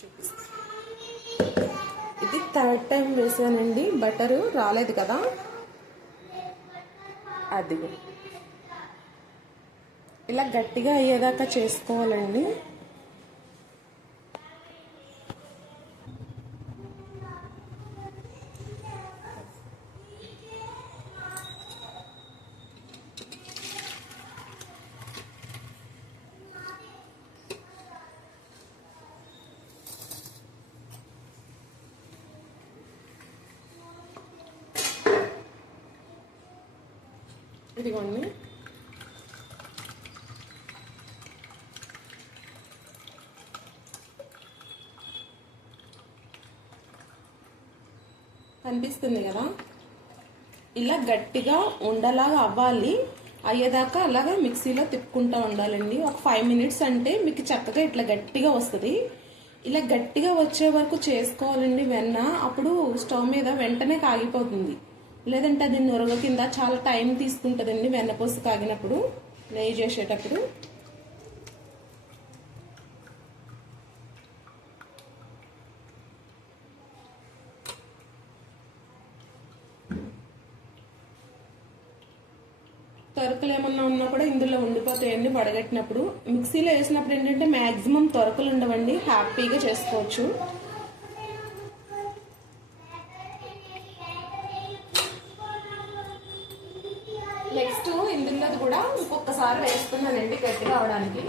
చూపిస్తాను. ఇది third time వేసానండి, బటరు రాలేదు కదా. అది ఇలా గట్టిగా అయ్యేదాకా చేసుకోవాలండి. ఇదిగోండి, కనిపిస్తుంది కదా. ఇలా గట్టిగా ఉండలాగా అవ్వాలి. అయ్యేదాకా అలాగే మిక్సీలో తిప్పుకుంటూ ఉండాలండి. ఒక 5 మినిట్స్ అంటే మీకు చక్కగా ఇట్లా గట్టిగా వస్తుంది. ఇలా గట్టిగా వచ్చే వరకు చేసుకోవాలండి వెన్న. అప్పుడు స్టవ్ మీద వెంటనే కాగిపోతుంది. లేదంటే అది నొరగ కింద చాలా టైం తీసుకుంటుందండి వెన్నపూస కాగినప్పుడు, నెయ్యి చేసేటప్పుడు. తొరకలు ఏమన్నా ఉన్నా కూడా ఇందులో ఉండిపోతాయండి వడగట్టినప్పుడు. మిక్సీలో వేసినప్పుడు ఏంటంటే మ్యాక్సిమం తొరకలు ఉండవండి, హ్యాపీగా చేసుకోవచ్చు. నెక్స్ట్ ఇందులో కూడా ఇంకొకసారి వేస్తున్నానండి గట్టిగా అవడానికి.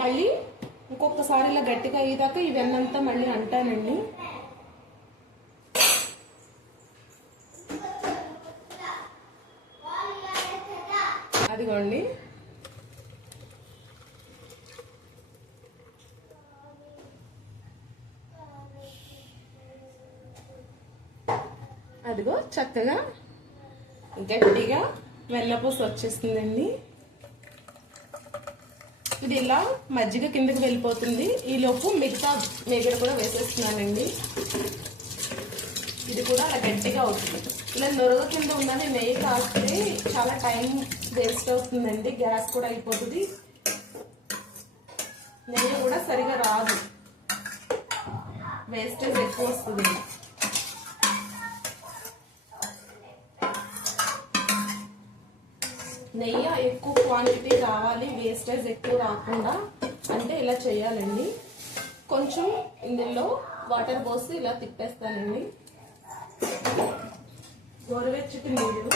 మళ్ళీ ఇంకొకసారి ఇలా గట్టిగా అయ్యేదాకా ఈ వెన్నంతా మళ్ళీ అంటానండి. అదిగోండి, అదిగో చక్కగా గట్టిగా వెన్నపూస వచ్చేస్తుందండి. ఇది ఇలా మజ్జిగ కిందకి వెళ్ళిపోతుంది. ఈలోపు మిగతా మేగడ కూడా వేసేస్తున్నానండి. ఇది కూడా అలా గట్టిగా అవుతుంది. ఇలా నొరగ కింద ఉన్నది నెయ్యి కాస్తే చాలా టైం వేస్ట్ అవుతుందండి, గ్యాస్ కూడా అయిపోతుంది, నెయ్యి కూడా సరిగా రాదు, వేస్టేజ్ ఎక్కువ వస్తుంది. నెయ్యి ఎక్కువ క్వాంటిటీ రావాలి, వేస్టేజ్ ఎక్కువ రాకుండా అంటే ఇలా చేయాలండి. కొంచెం ఇందులో వాటర్ పోసి ఇలా తిప్పేస్తానండి. గోరువెచ్చటి నీళ్ళు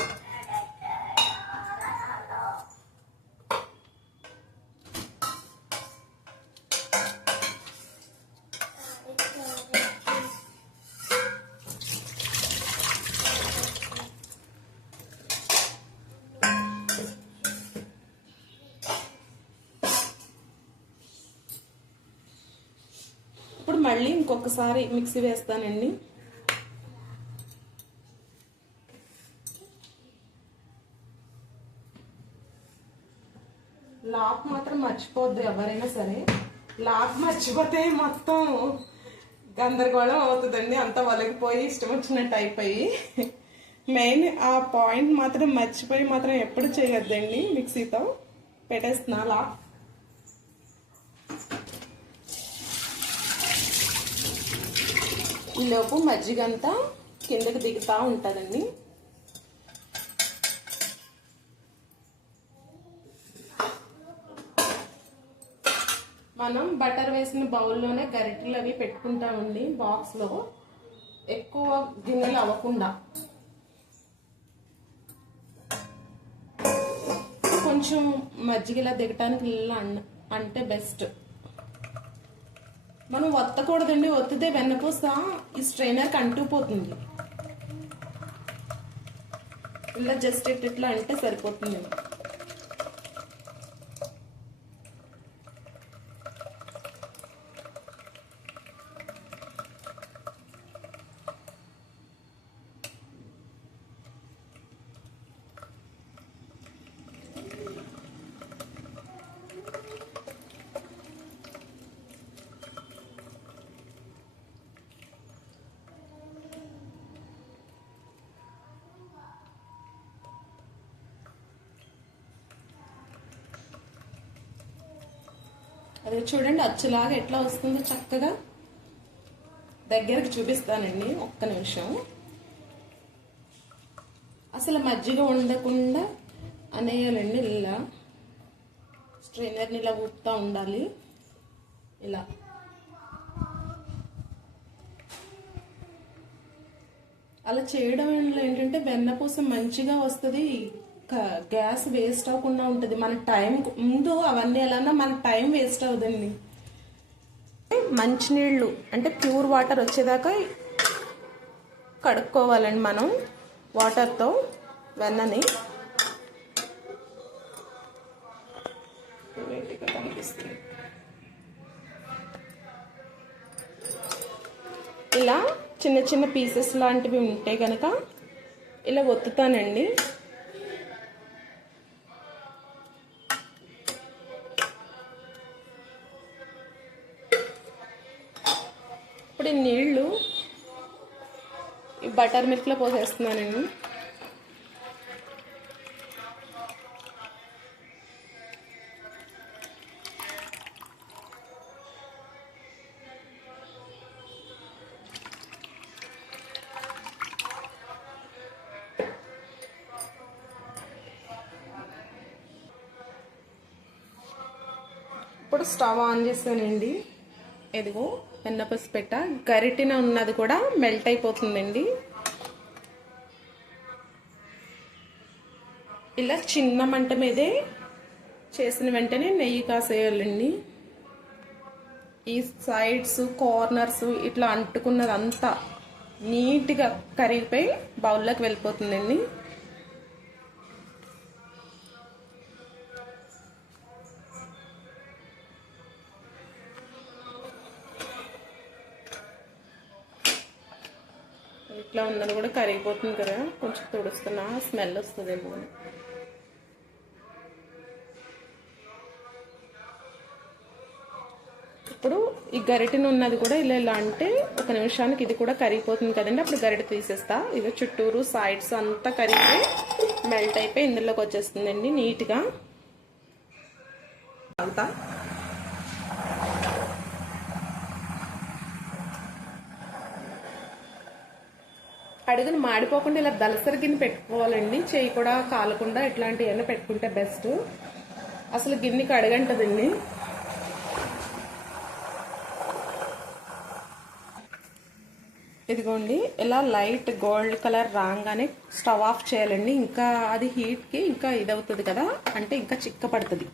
ఇప్పుడు మళ్ళీ ఇంకొకసారి మిక్సీ వేస్తానండి. లాక్ మాత్రం మర్చిపోద్దు ఎవరైనా సరే. లాక్ మర్చిపోతే మొత్తం గందరగోళం అవుతుందండి, అంత వలగిపోయి ఇష్టం వచ్చినట్టు అయిపోయి. మెయిన్ ఆ పాయింట్ మాత్రం మర్చిపోయి మాత్రం ఎప్పుడు చేయొద్దండి. మిక్సీతో పెట్టేస్తున్నా లాక్. ఈలోపు మజ్జిగంతా కిందకి దిగుతూ ఉంటుందండి. మనం బటర్ వేసిన బౌల్లోనే గరిటెలు అవి పెట్టుకుంటామండి బాక్స్లో, ఎక్కువ గిన్నెలు అవ్వకుండా. కొంచెం మజ్జిగలా దిగటానికి ఇలా అంటే బెస్ట్. మనం ఒత్తకూడదండి, ఒత్తితే వెన్నపూస ఈ స్ట్రైనర్కి అంటుకుపోతుంది. ఇలా జస్ట్ ఇట్లా అంటే సరిపోతుంది. అది చూడండి అచ్చులాగా ఎట్లా వస్తుందో చక్కగా. దగ్గరికి చూపిస్తానండి ఒక్క నిమిషం. అసలు మజ్జిగ ఉండకుండా అనేయాలండి. ఇలా స్ట్రైనర్ని ఇలా ఊపుతూ ఉండాలి. ఇలా అలా చేయడం వల్ల ఏంటంటే వెన్నపూస మంచిగా వస్తుంది, గ్యాస్ వేస్ట్ అవ్వకుండా ఉంటుంది. మన టైం ముందు అవన్నీ ఎలా మన టైం వేస్ట్ అవుతుంది. మంచినీళ్ళు అంటే ప్యూర్ వాటర్ వచ్చేదాకా కడుక్కోవాలండి మనం వాటర్తో వెన్నని. కనిపిస్తుంది ఇలా చిన్న చిన్న పీసెస్ లాంటివి ఉంటే కనుక ఇలా ఒత్తుతానండి. ఇప్పుడు ఈ నీళ్ళు ఈ బటర్ మిల్క్లో పోసేస్తున్నానండి. ఇప్పుడు స్టవ్ ఆన్ చేస్తానండి. ఎదిగో వెన్నపూస పెట్ట గరిటిన ఉన్నది కూడా మెల్ట్ అయిపోతుందండి. ఇలా చిన్న మంట మీదే చేసిన వెంటనే నెయ్యి కాసేయాలండి. ఈ సైడ్స్ కార్నర్స్ ఇట్లా అంటుకున్నదంతా నీట్గా కరిగిపోయి బౌల్లోకి వెళ్ళిపోతుందండి. ఇట్లా ఉన్నది కూడా కరిగిపోతుంది కదా, కొంచెం తుడుస్తున్నా స్మెల్ వస్తుందేమో. ఇప్పుడు ఈ గరిటెను ఉన్నది కూడా ఇలా ఇలా అంటే ఒక నిమిషానికి ఇది కూడా కరిగిపోతుంది కదండి. అప్పుడు గరిటె తీసేస్తా. ఇది చుట్టూరు సైడ్స్ అంతా కరిగిపోయి మెల్ట్ అయిపోయి ఇందులోకి వచ్చేస్తుందండి నీట్గా. అంతా అడుగును మాడిపోకుండా ఇలా దలసరి గిన్నె పెట్టుకోవాలండి. చేయి కూడా కాలకుండా ఇట్లాంటివన్నీ పెట్టుకుంటే బెస్ట్. అసలు గిన్నెకి అడగంటదండి. ఇదిగోండి ఇలా లైట్ గోల్డ్ కలర్ రాగానే స్టవ్ ఆఫ్ చేయాలండి. ఇంకా అది హీట్కి ఇంకా ఇదవుతుంది కదా, అంటే ఇంకా చిక్క పడుతుంది.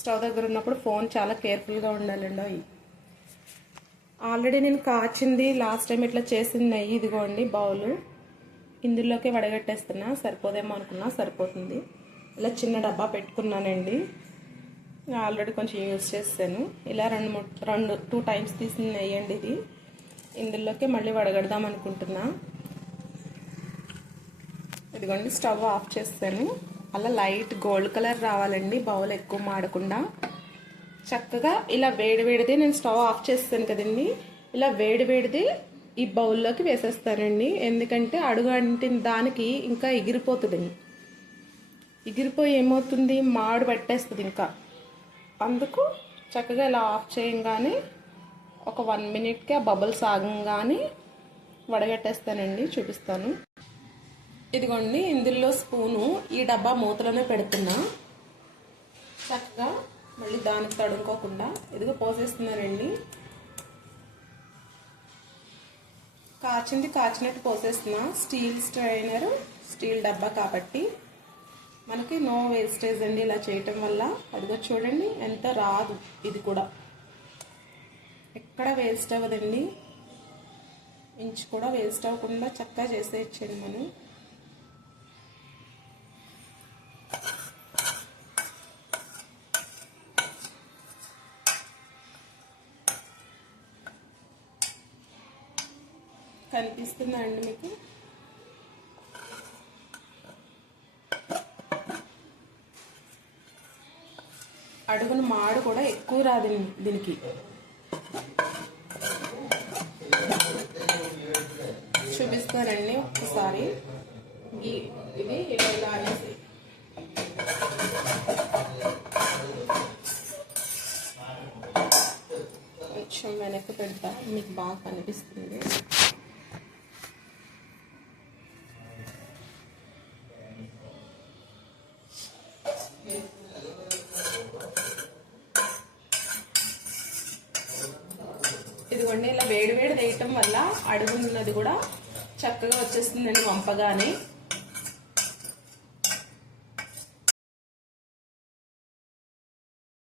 స్టవ్ దగ్గర ఉన్నప్పుడు ఫోన్ చాలా కేర్ఫుల్గా ఉండాలండి. అవి ఆల్రెడీ నేను కాచింది లాస్ట్ టైం ఇట్లా చేసింది నెయ్యి. ఇదిగోండి బౌలు, ఇందులోకి వడగట్టేస్తున్నా. సరిపోదేమో అనుకున్నా, సరిపోతుంది. ఇలా చిన్న డబ్బా పెట్టుకున్నానండి. ఆల్రెడీ కొంచెం యూజ్ చేస్తాను. ఇలా 2 టైమ్స్ తీసిన నెయ్యి అండి ఇది. ఇందులోకి మళ్ళీ వడగడదాం అనుకుంటున్నా. ఇదిగోండి స్టవ్ ఆఫ్ చేస్తాను. అలా లైట్ గోల్డ్ కలర్ రావాలండి, బౌల్ ఎక్కువ మాడకుండా. చక్కగా ఇలా వేడివేడిది నేను స్టవ్ ఆఫ్ చేస్తాను కదండి. ఇలా వేడివేడిది ఈ బౌల్లోకి వేసేస్తానండి. ఎందుకంటే అడుగు అంటిన దానికి ఇంకా ఎగిరిపోతుందండి. ఎగిరిపోయి ఏమవుతుంది, మాడు పెట్టేస్తుంది ఇంకా. అందుకు చక్కగా ఇలా ఆఫ్ చేయంగానే ఒక 1 మినిట్కి ఆ బబుల్స్ ఆగంగానే వడగట్టేస్తానండి. చూపిస్తాను. ఇదిగోండి ఇందులో స్పూను ఈ డబ్బా మూతలోనే పెడుతున్నా. చక్కగా మళ్ళీ దానికి తడుముకోకుండా ఇదిగో పోసేస్తున్నానండి. కాచినట్టు పోసేస్తున్నా. స్టీల్ స్ట్రైనర్, స్టీల్ డబ్బా కాబట్టి మనకి నో వేస్టేజ్ అండి ఇలా చేయటం వల్ల. అదిగో చూడండి ఎంత రాదు, ఇది కూడా ఎక్కడ వేస్ట్ అవ్వదండి. ఇంచు కూడా వేస్ట్ అవ్వకుండా చక్కగా చేసేయచ్చండి మనం. కనిపిస్తుందా అండి మీకు? అడుగున మాడు కూడా ఎక్కువ రాదు దీనికి. చూపిస్తానండి ఒక్కసారి. ఇది ఇలా అనేసి కొంచెం వెనక్కి పెడతా, మీకు బాగా కనిపిస్తుంది. ఇదిగోండి, ఇలా వేడి వేడి వేయటం వల్ల అడుగున్నది కూడా చక్కగా వచ్చేస్తుందండి వంపగానే.